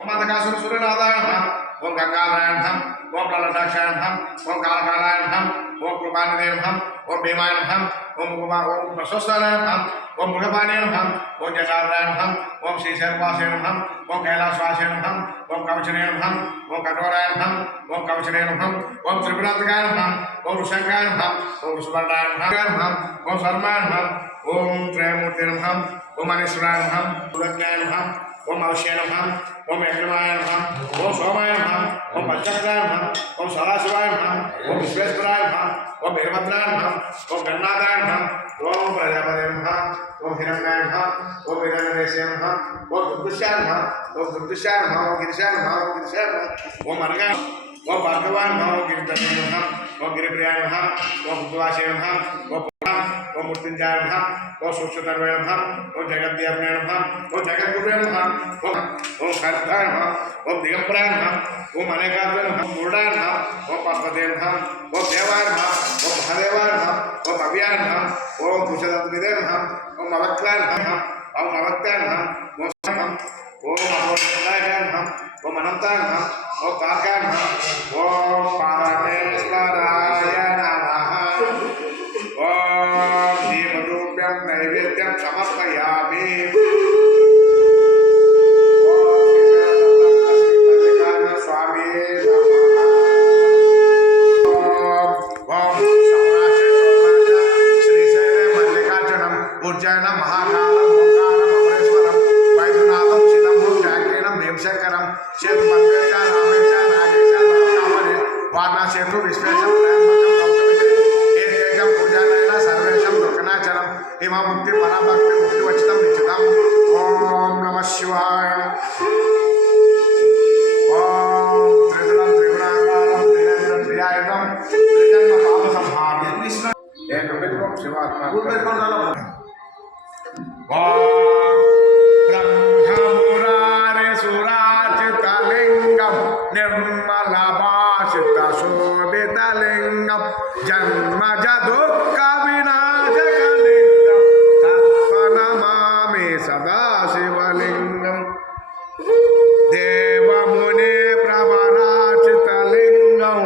ओम अंधकासुर सूर्यनाथाय नमः ओम गंगाधराय नमः ओम ललाटाक्षाय नमः ओम कालकालाय नमः ओम कृपानिधे नमः ओम भीमाय नमः ओम प्रशस्ताय नमः ओम मृगपाणे नमः ओम जटाधराय नमः ओम श्रीशैलवासाय नमः ओम कैलासवासाय नमः ओम कवचने नमः ओम कठोराय नमः ओम कवचने नमः ओम त्रिपुरांतकाय नमः ओम ऋषंकाय नमः ओम सुवर्णाय नमः ओम शर्माय नमः ओम त्रयमूर्ते नमः ओम अनेश्वराय नमः सुरज्ञाय नमः ओम अवश्य नमः ओम यज्ञमाय नमः ओम सोमाय नमः ओम पंचक्राय नमः ओम सदाशिवाय नमः ओम विश्वेश्वराय नमः ओम वीरभद्राय नमः ओम गन्नाथाय नमः ओम प्रजापते नमः ओम हिरण्याय नमः ओम वीरनरेशाय नमः ओम दुर्दुष्याय नमः ओम दुर्दुष्याय नमः ओम गिरिशाय नमः ओम गिरिशाय नमः ओम अर्घाय ओम भार्गवाय नमः ओम गिरिधराय नमः ओम गिरिप्रियाय नमः ओम बुद्धवासाय नमः ओम मूर्तिंजाय नमः ओम सूक्ष्मतर्वे नमः ओम जगद्देवने नमः ओम जगद्गुरुवे नमः ओम खर्ताय नमः ओम दिगंबराय नमः ओम अनेकात्वे नमः ओम मूर्धाय नमः ओम पद्मते नमः ओम देवाय नमः ओम महादेवाय नमः ओम अव्याय नमः ओम कुशदत्तनिधे नमः ओम अवक्ताय नमः ओम अवक्ताय नमः ओम नमः ओम अवक्ताय नमः ओम अनंताय नमः ओम तारकाय नमः ओम पारमेश्वराय नमः ओम दीपरूप्यं नैवेद्यं समर्पयामि ओम स्वामी ओम श्रीशैले मल्लिकार्जुनं उज्जैनं महाकालं ओंकारं अमरेश्वरं वैद्यनाथं चिदंबरं जागरणं भीमशंकरं शिवमंदिर रामेश नागेश रामकामने वारणासी विश्वेशं इमा मुक्ति पराभक्ति मुक्ति वचितम निश्चितम ओम नमः शिवाय ओम त्रिगुणं त्रिगुणाकारं त्रिनेत्रं त्रियायुधं त्रिजन्म पाप संहारं एकमेव शिवात्मा ओम ब्रह्ममुरारे सुरार्चितलिंगं निर्मलभाषितशोभितलिंगं जन्मज दुःख सदाशिवलिंगम देवमुने प्रवराचितलिंगम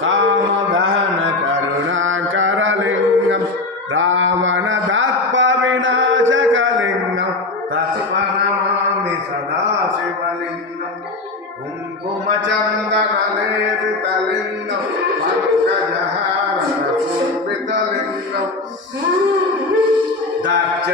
कामदहन करुणाकरलिंगम रावण दर्प विनाशकलिंगम तत्प्रणमामि सदाशिवलिंगम कुंकुमचंदनलेपितलिंगम पंकजहारशोभितलिंगम दक्ष